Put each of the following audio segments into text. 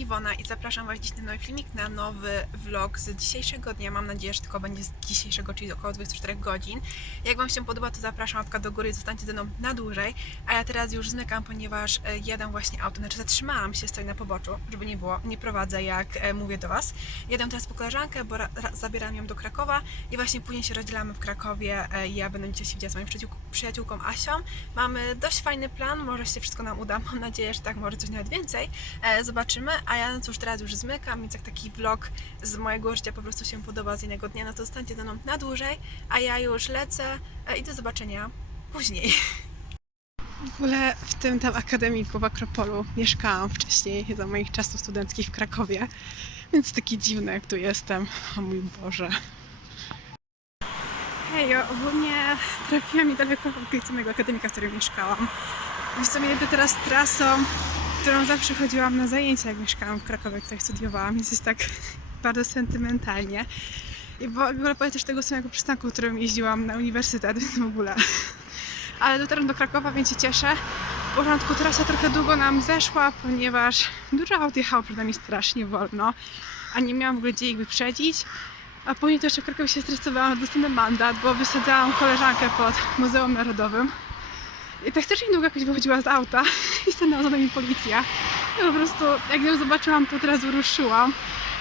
Iwona i zapraszam Was dziś na nowy filmik, na nowy vlog z dzisiejszego dnia. Mam nadzieję, że tylko będzie z dzisiejszego, czyli około 24 godzin. Jak Wam się podoba, to zapraszam łapka do góry i zostańcie ze mną na dłużej. A ja teraz już zmykam, ponieważ e, jadę właśnie auto, znaczy zatrzymałam się, stoję na poboczu, żeby nie było, nie prowadzę jak e, mówię do Was. Jadę teraz po koleżankę, bo ra, ra, zabieram ją do Krakowa i właśnie później się rozdzielamy w Krakowie. E, ja będę dzisiaj się widziała z moją przyjaciół, przyjaciółką Asią. Mamy dość fajny plan, może się wszystko nam uda, mam nadzieję, że tak, może coś nawet więcej. Zobaczymy, a ja no cóż, teraz już zmykam, więc jak taki vlog z mojego życia po prostu się podoba z innego dnia, no to zostańcie ze mną na dłużej, a ja już lecę e, i do zobaczenia później. W ogóle w tym tam akademiku w Akropolu mieszkałam wcześniej, za moich czasów studenckich w Krakowie, więc taki dziwny jak tu jestem, o mój Boże. Hej, ogólnie trafiłam niedaleko od samego akademika, w którym mieszkałam. Więc w sumie jedę teraz trasą, którą zawsze chodziłam na zajęcia, jak mieszkałam w Krakowie, tutaj studiowałam, więc jest tak bardzo sentymentalnie. I w ogóle też tego samego przystanku, którym jeździłam na uniwersytet, więc w ogóle. Ale dotarłam do Krakowa, więc się cieszę. W porządku, trasa trochę długo nam zeszła, ponieważ dużo aut jechało przed nami strasznie wolno, a nie miałam w ogóle gdzie ich wyprzedzić. A później jeszcze w Krakowie się stresowałam, dostanę mandat, bo wysadzałam koleżankę pod Muzeum Narodowym. Tak strasznie długo jakoś wychodziła z auta i stanęła za nami policja. I po prostu jak ją zobaczyłam, to od razu ruszyłam.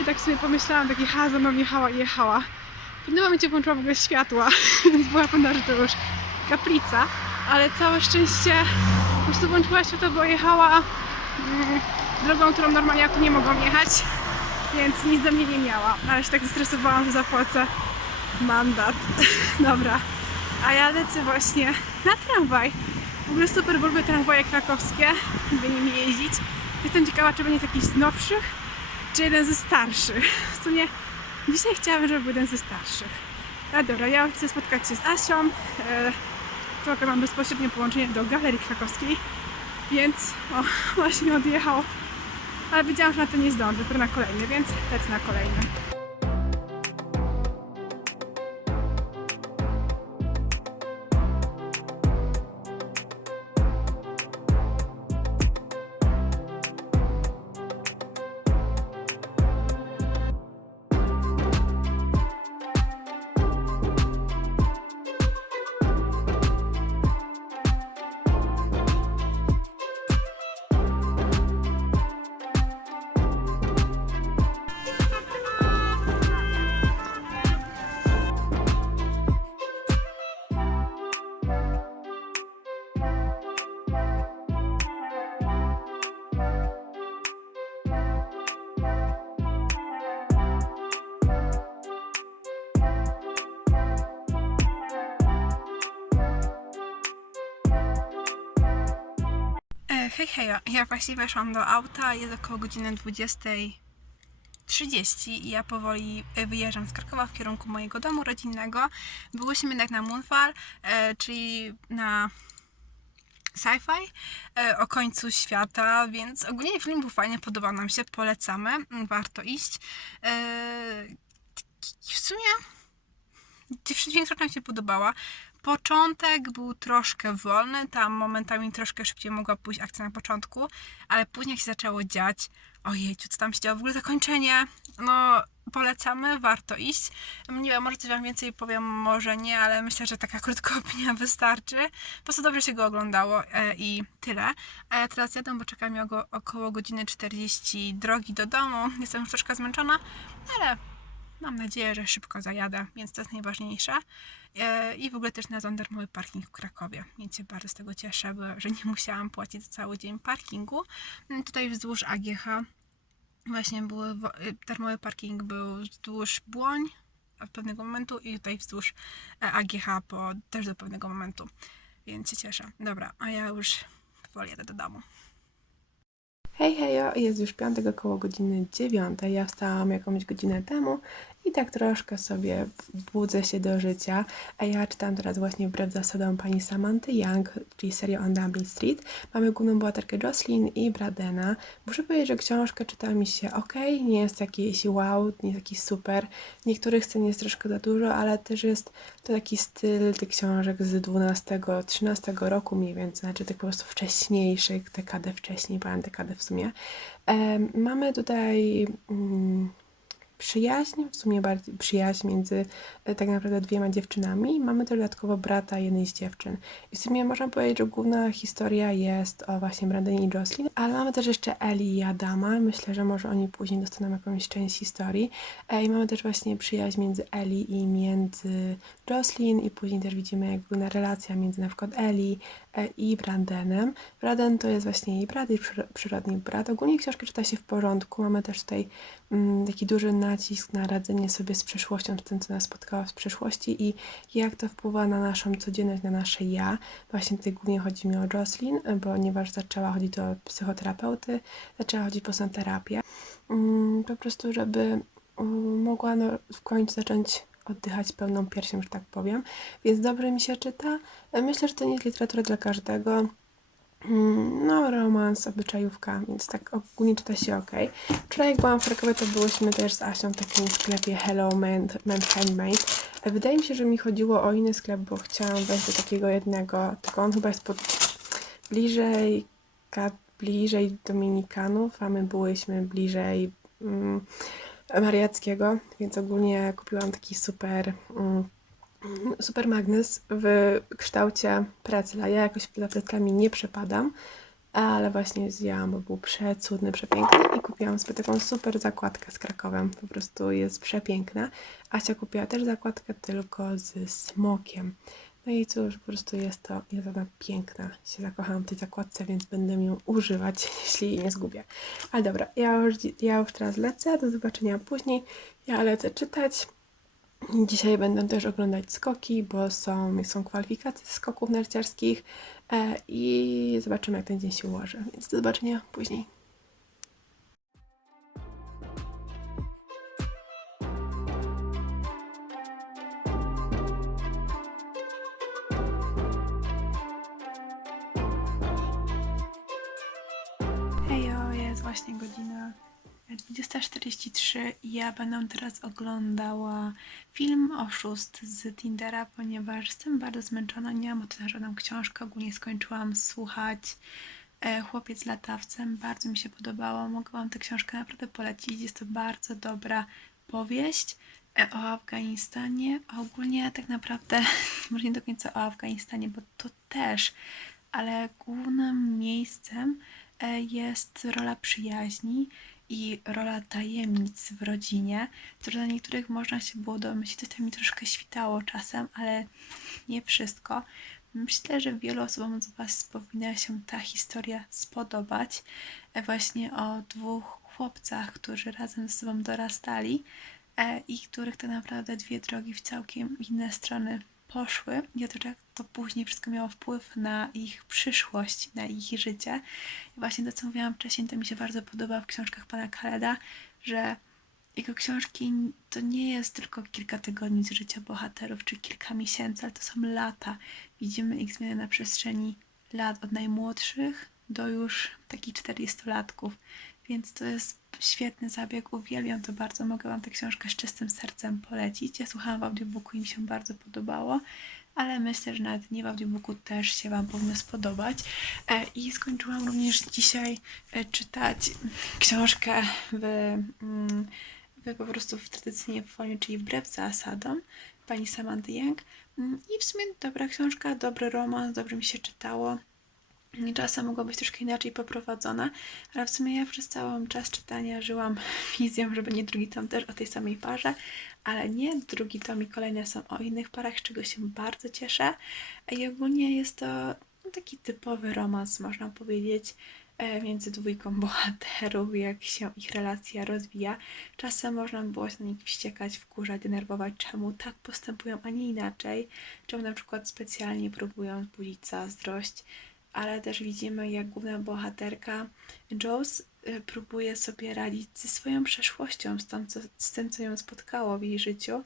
I tak sobie pomyślałam, tak jechała za mną, jechała i jechała. W pewnym momencie włączyła w ogóle światła, więc była pewna, że to już kaplica. Ale całe szczęście po prostu włączyła światło, bo jechała mm, drogą, którą normalnie auto nie mogą jechać. Więc nic do mnie nie miała. Ale się tak zestresowałam, że zapłacę mandat. Dobra. A ja lecę właśnie na tramwaj. W ogóle super, lubię tramwaje krakowskie, lubię nimi jeździć. Jestem ciekawa, czy będzie jakiś z nowszych, czy jeden ze starszych. W sumie dzisiaj chciałabym, żeby był jeden ze starszych. A dobra, ja chcę spotkać się z Asią. E, trochę mam bezpośrednie połączenie do Galerii Krakowskiej, więc o, właśnie odjechał. Ale wiedziałam, że na to nie zdążę, na kolejny, więc lecę na kolejny. Hej, hej, ja właśnie weszłam do auta, jest około godziny 20.30 i ja powoli e, wyjeżdżam z Krakowa w kierunku mojego domu rodzinnego. Byłyśmy jednak na Moonfall, e, czyli na sci-fi e, o końcu świata, więc ogólnie film był fajny, podobał nam się, polecamy, warto iść. E, w sumie większość nam się podobała. Początek był troszkę wolny, tam momentami troszkę szybciej mogła pójść akcja na początku, ale później się zaczęło dziać, ojej, co tam się działo, w ogóle zakończenie, no polecamy, warto iść. Nie wiem, może coś Wam więcej powiem, może nie, ale myślę, że taka krótka opinia wystarczy. Po prostu dobrze się go oglądało e, i tyle. A ja teraz jadę, bo czeka mi około godziny 40 drogi do domu. Jestem już troszkę zmęczona, ale Mam nadzieję, że szybko zajadę, więc to jest najważniejsze. E, I w ogóle też znalazłam darmowy parking w Krakowie, więc się bardzo z tego cieszę, bo, że nie musiałam płacić za cały dzień parkingu. Mm, Tutaj wzdłuż AGH właśnie był y, darmowy parking był wzdłuż Błoń od pewnego momentu i tutaj wzdłuż e, AGH po, też do pewnego momentu, więc się cieszę. Dobra, a ja już powoli jadę do domu. Hej, hejo, jest już piątek około godziny dziewiątej. Ja wstałam jakąś godzinę temu i tak troszkę sobie budzę się do życia. A ja czytam teraz właśnie wbrew zasadom pani Samanty Young, czyli serię On Dumpling Street. Mamy główną bohaterkę Jocelyn i Bradena. Muszę powiedzieć, że książka czyta mi się ok, nie jest jakiś wow, nie jest jakiś super. Niektórych scen jest troszkę za dużo, ale też jest to taki styl tych książek z 12-13 roku mniej więcej, znaczy tych po prostu wcześniejszych, dekadę wcześniej, ponad dekadę w sumie. Em, mamy tutaj mm, przyjaźń, w sumie bardziej przyjaźń między e, tak naprawdę dwiema dziewczynami. Mamy też dodatkowo brata jednej z dziewczyn. I w sumie można powiedzieć, że główna historia jest o właśnie Brandonie i Jocelyn, ale mamy też jeszcze Eli i Adama. Myślę, że może oni później dostaną jakąś część historii. E, I mamy też właśnie przyjaźń między Eli i między Jocelyn i później też widzimy jak wygląda relacja między na przykład Eli e, i Brandenem. Branden to jest właśnie jej brat, przyro- przyrodni brat. Ogólnie książkę czyta się w porządku. Mamy też tutaj mm, taki duży nacisk na radzenie sobie z przeszłością, z tym, co nas spotkało w przeszłości i jak to wpływa na naszą codzienność, na nasze ja. Właśnie tutaj głównie chodzi mi o Jocelyn, ponieważ zaczęła chodzić do psychoterapeuty, zaczęła chodzić po terapię. Mm, po prostu, żeby mm, mogła no, w końcu zacząć oddychać pełną piersią, że tak powiem. Więc dobrze mi się czyta. Myślę, że to nie jest literatura dla każdego. Mm, No, romans, obyczajówka, więc tak ogólnie czyta się ok. Wczoraj jak byłam w Krakowie, to byłyśmy też z Asią w takim sklepie Hello Man, Man Handmade. E, Wydaje mi się, że mi chodziło o inny sklep, bo chciałam wejść do takiego jednego, tylko on chyba jest pod bliżej, bliżej Dominikanów, a my byłyśmy bliżej mm, Mariackiego, więc ogólnie kupiłam taki super mm, super magnes w kształcie precla. Ja jakoś za preclami nie przepadam, ale właśnie zjęłam, bo był przecudny, przepiękny i kupiłam sobie taką super zakładkę z Krakowem. Po prostu jest przepiękna. Asia kupiła też zakładkę, tylko z smokiem. No i cóż, po prostu jest to, jest ona piękna. Się zakochałam w tej zakładce, więc będę ją używać, jeśli jej nie zgubię. Ale dobra, ja już, ja już teraz lecę, do zobaczenia później. Ja lecę czytać. Dzisiaj będę też oglądać skoki, bo są, są kwalifikacje skoków narciarskich i zobaczymy, jak ten dzień się ułoży. Więc do zobaczenia później. Hejo, jest właśnie godzina 20.43 i ja będę teraz oglądała film Oszust z Tindera, ponieważ jestem bardzo zmęczona, nie mam na żadną książkę, ogólnie skończyłam słuchać e, Chłopiec latawcem, bardzo mi się podobało, mogę Wam tę książkę naprawdę polecić, jest to bardzo dobra powieść e, o Afganistanie, a ogólnie tak naprawdę może nie do końca o Afganistanie, bo to też, ale głównym miejscem e, jest rola przyjaźni i rola tajemnic w rodzinie, które dla niektórych można się było domyślić, to mi troszkę świtało czasem, ale nie wszystko. Myślę, że wielu osobom z Was powinna się ta historia spodobać. E, Właśnie o dwóch chłopcach, którzy razem ze sobą dorastali e, i których tak naprawdę dwie drogi w całkiem inne strony poszły i to, jak to później wszystko miało wpływ na ich przyszłość, na ich życie. I właśnie to, co mówiłam wcześniej, to mi się bardzo podoba w książkach pana Kaleda, że jego książki to nie jest tylko kilka tygodni z życia bohaterów, czy kilka miesięcy, ale to są lata. Widzimy ich zmiany na przestrzeni lat, od najmłodszych do już takich 40-latków. Więc to jest świetny zabieg, uwielbiam to bardzo. Mogę Wam tę książkę z czystym sercem polecić. Ja słuchałam w audiobooku i mi się bardzo podobało, ale myślę, że nawet nie w audiobooku też się Wam powinno spodobać. E, I skończyłam również dzisiaj e, czytać książkę w, mm, w po prostu w tradycyjnej formie, czyli wbrew zasadom pani Samanty Young. Mm, I w sumie dobra książka, dobry romans, dobrze mi się czytało. Czasem mogła być troszkę inaczej poprowadzona, ale w sumie ja przez cały czas czytania żyłam wizją, żeby nie drugi tom też o tej samej parze, ale nie, drugi tom i kolejne są o innych parach, z czego się bardzo cieszę. I ogólnie jest to no, taki typowy romans, można powiedzieć, e, między dwójką bohaterów, jak się ich relacja rozwija. Czasem można było się na nich wściekać, wkurzać, denerwować, czemu tak postępują, a nie inaczej. Czemu na przykład specjalnie próbują wzbudzić zazdrość. ale też widzimy, jak główna bohaterka Jules próbuje sobie radzić ze swoją przeszłością, z tym, co, z tym, co ją spotkało w jej życiu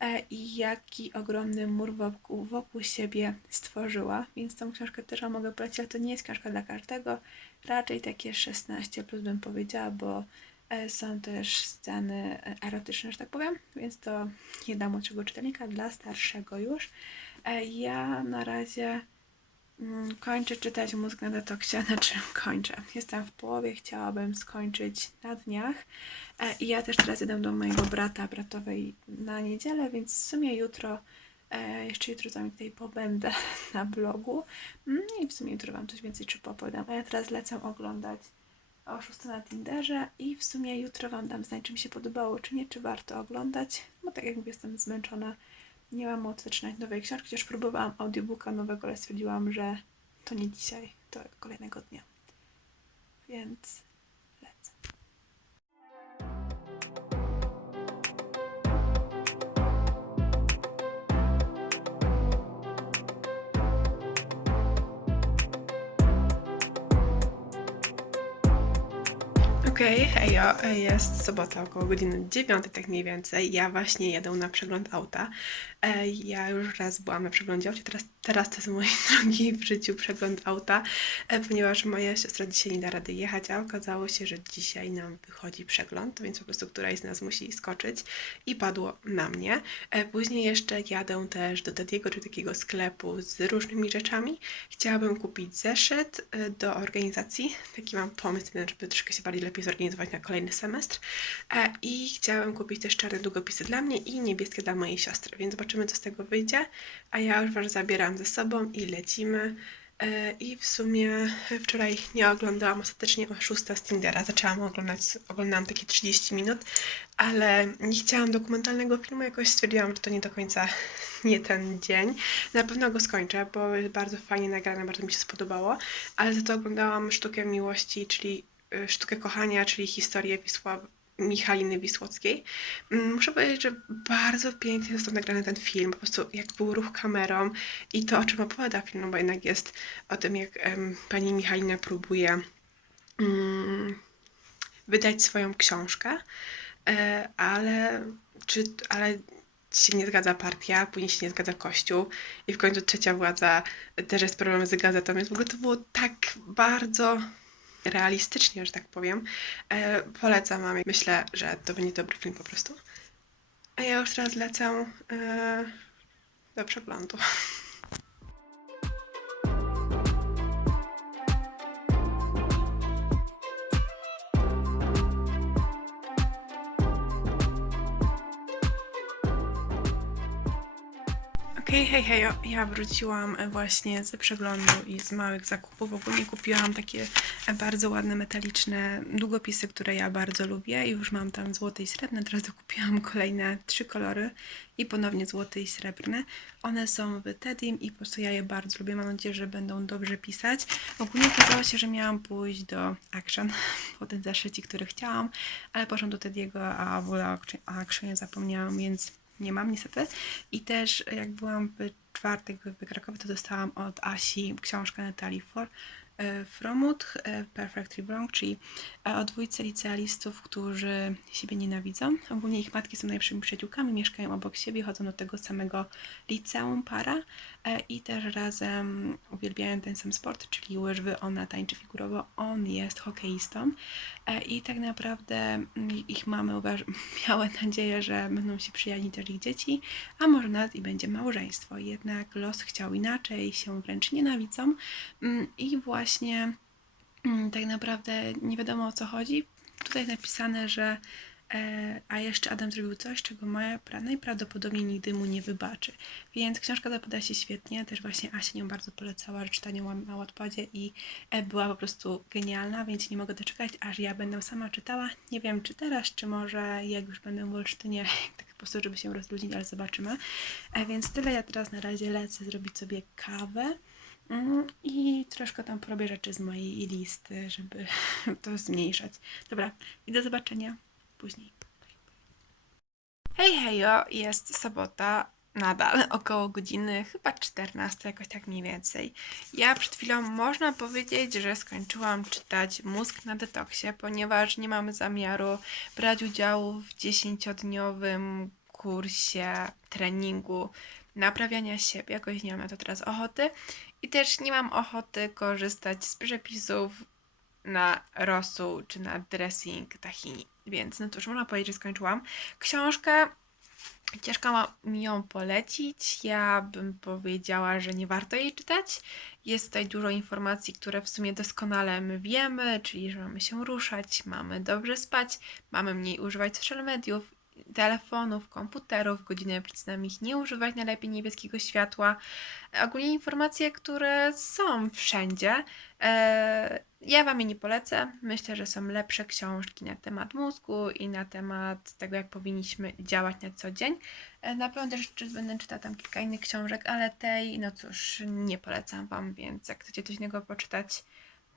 e, i jaki ogromny mur wokół, wokół siebie stworzyła. Więc tą książkę też Wam mogę polecić, ale to nie jest książka dla każdego. Raczej takie 16 plus bym powiedziała, bo e, są też sceny e, erotyczne, że tak powiem, więc to nie dla młodszego czytelnika, dla starszego już. Ja na razie kończę czytać Mózg na detoksie, znaczy kończę. Jestem w połowie, chciałabym skończyć na dniach. E, I ja też teraz jedę do mojego brata, bratowej na niedzielę, więc w sumie jutro, e, jeszcze jutro tam tutaj pobędę na blogu. Mm, I w sumie jutro Wam coś więcej czy opowiadam. A ja teraz lecę oglądać oszustę na Tinderze i w sumie jutro Wam dam znać, czy mi się podobało, czy nie, czy warto oglądać. Bo tak jak mówię, jestem zmęczona. Nie mam mocy zaczynać nowej książki, chociaż próbowałam audiobooka nowego, ale stwierdziłam, że to nie dzisiaj, to kolejnego dnia. Więc Okej, hejo, jest sobota około godziny 9, tak mniej więcej. Ja właśnie jadę na przegląd auta. Ja już raz byłam na przeglądzie auta, teraz, teraz to jest mój drugi w życiu przegląd auta, e, ponieważ moja siostra dzisiaj nie da rady jechać, a okazało się, że dzisiaj nam wychodzi przegląd, więc po prostu któraś z nas musi skoczyć i padło na mnie. E, Później jeszcze jadę też do Tediego, czy takiego sklepu z różnymi rzeczami. Chciałabym kupić zeszyt e, do organizacji. Taki mam pomysł, żeby troszkę się bardziej lepiej zorganizować na kolejny semestr. E, I chciałabym kupić też czarne długopisy dla mnie i niebieskie dla mojej siostry, więc zobaczymy, co z tego wyjdzie. A ja już Was zabieram ze sobą i lecimy. E, I w sumie wczoraj nie oglądałam ostatecznie oszusta z Tindera. Zaczęłam oglądać, oglądałam takie 30 minut, ale nie chciałam dokumentalnego filmu, jakoś stwierdziłam, że to nie do końca nie ten dzień. Na pewno go skończę, bo jest bardzo fajnie nagrane, bardzo mi się spodobało, ale za to oglądałam Sztukę Miłości, czyli Sztukę Kochania, czyli historię Wisła, Michaliny Wisłockiej. Mm, Muszę powiedzieć, że bardzo pięknie został nagrany ten film, po prostu jak był ruch kamerą i to, o czym opowiada film, no bo jednak jest o tym, jak em, pani Michalina próbuje mm, wydać swoją książkę, e, ale, czy, ale się nie zgadza partia, później się nie zgadza kościół i w końcu trzecia władza też jest problem z gazetą, więc w ogóle to było tak bardzo realistycznie, że tak powiem. E, polecam wam, myślę, że to będzie dobry film po prostu. A ja już teraz lecę e, do przeglądu. Okej, hej, hej, ja wróciłam właśnie z przeglądu i z małych zakupów. Ogólnie kupiłam takie bardzo ładne metaliczne długopisy, które ja bardzo lubię i już mam tam złoty i srebrne. Teraz dokupiłam kolejne trzy kolory i ponownie złoty i srebrny. One są w Tedim i po prostu ja je bardzo lubię. Mam nadzieję, że będą dobrze pisać. Ogólnie okazało się, że miałam pójść do Action po ten zeszycik, który chciałam, ale poszłam do Tediego, a w ogóle o Actionie zapomniałam, więc nie mam niestety. I też jak byłam w czwartek w Krakowie, to dostałam od Asi książkę Natalii For, Fromut, e, Perfectly Wrong, czyli e, o dwójce licealistów, którzy siebie nienawidzą. Ogólnie ich matki są najlepszymi przyjaciółkami, mieszkają obok siebie, chodzą do tego samego liceum para e, i też razem uwielbiają ten sam sport, czyli łyżwy. Ona tańczy figurowo, on jest hokeistą e, i tak naprawdę mm, ich mamy miały nadzieję, że będą się przyjaźnić też ich dzieci, a może nawet i będzie małżeństwo. Jednak los chciał inaczej, się wręcz nienawidzą Mm, i właśnie mm, tak naprawdę nie wiadomo o co chodzi. Tutaj napisane, że e, a jeszcze Adam zrobił coś, czego Maja pra- najprawdopodobniej nigdy mu nie wybaczy. Więc książka zapowiada się świetnie, też właśnie Asia nią bardzo polecała, że czytanie ją na Wattpadzie i e, była po prostu genialna, więc nie mogę doczekać, aż ja będę sama czytała. Nie wiem, czy teraz, czy może jak już będę w Olsztynie, tak po prostu, żeby się rozluźnić, ale zobaczymy. E, więc tyle, ja teraz na razie lecę zrobić sobie kawę. Mm, I troszkę tam porobię rzeczy z mojej listy, żeby to zmniejszać. Dobra, i do zobaczenia później. Hej, hejo, jest sobota. nadal około godziny, chyba 14, jakoś tak mniej więcej. Ja przed chwilą można powiedzieć, że skończyłam czytać Mózg na detoksie, ponieważ nie mamy zamiaru brać udziału w 10-dniowym kursie treningu naprawiania siebie. Jakoś nie mam na to teraz ochoty. I też nie mam ochoty korzystać z przepisów na rosół czy na dressing tahini. Więc no cóż, można powiedzieć, że skończyłam. Książkę ciężko mi ją polecić. Ja bym powiedziała, że nie warto jej czytać. Jest tutaj dużo informacji, które w sumie doskonale my wiemy, czyli że mamy się ruszać, mamy dobrze spać, mamy mniej używać social mediów, telefonów, komputerów, godziny przed snem ich nie używać, najlepiej niebieskiego światła. Ogólnie informacje, które są wszędzie. E, ja Wam je nie polecę. Myślę, że są lepsze książki na temat mózgu i na temat tego, jak powinniśmy działać na co dzień. E, Na pewno też będę czytała tam kilka innych książek, ale tej, no cóż, nie polecam Wam, więc jak chcecie coś innego poczytać,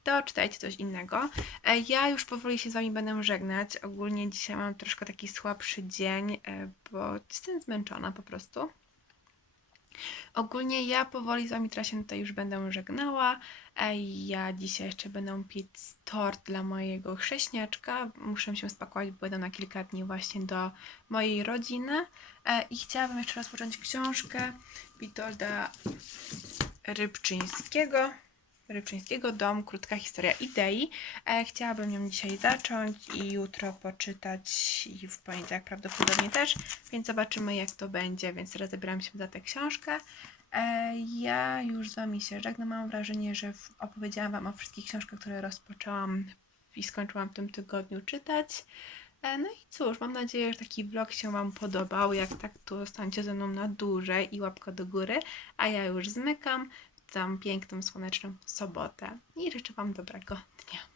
to czytajcie coś innego. E, Ja już powoli się z Wami będę żegnać. Ogólnie dzisiaj mam troszkę taki słabszy dzień, e, bo jestem zmęczona po prostu. Ogólnie ja powoli z Wami teraz się tutaj już będę żegnała. E, Ja dzisiaj jeszcze będę piec tort dla mojego chrześniaczka. Muszę się spakować, bo będę na kilka dni właśnie do mojej rodziny. I chciałabym jeszcze raz począć książkę Witolda Rybczyńskiego. Rybczyńskiego Dom, krótka historia idei. E, chciałabym ją dzisiaj zacząć i jutro poczytać i w poniedziałek prawdopodobnie też, więc zobaczymy jak to będzie, więc teraz zabieram się za tę książkę. E, ja już z Wami się żegnam. Mam wrażenie, że opowiedziałam Wam o wszystkich książkach, które rozpoczęłam i skończyłam w tym tygodniu czytać. E, No i cóż, mam nadzieję, że taki vlog się Wam podobał. Jak tak, to zostańcie ze mną na dłużej i łapka do góry. A ja już zmykam tą piękną, słoneczną sobotę i życzę Wam dobrego dnia.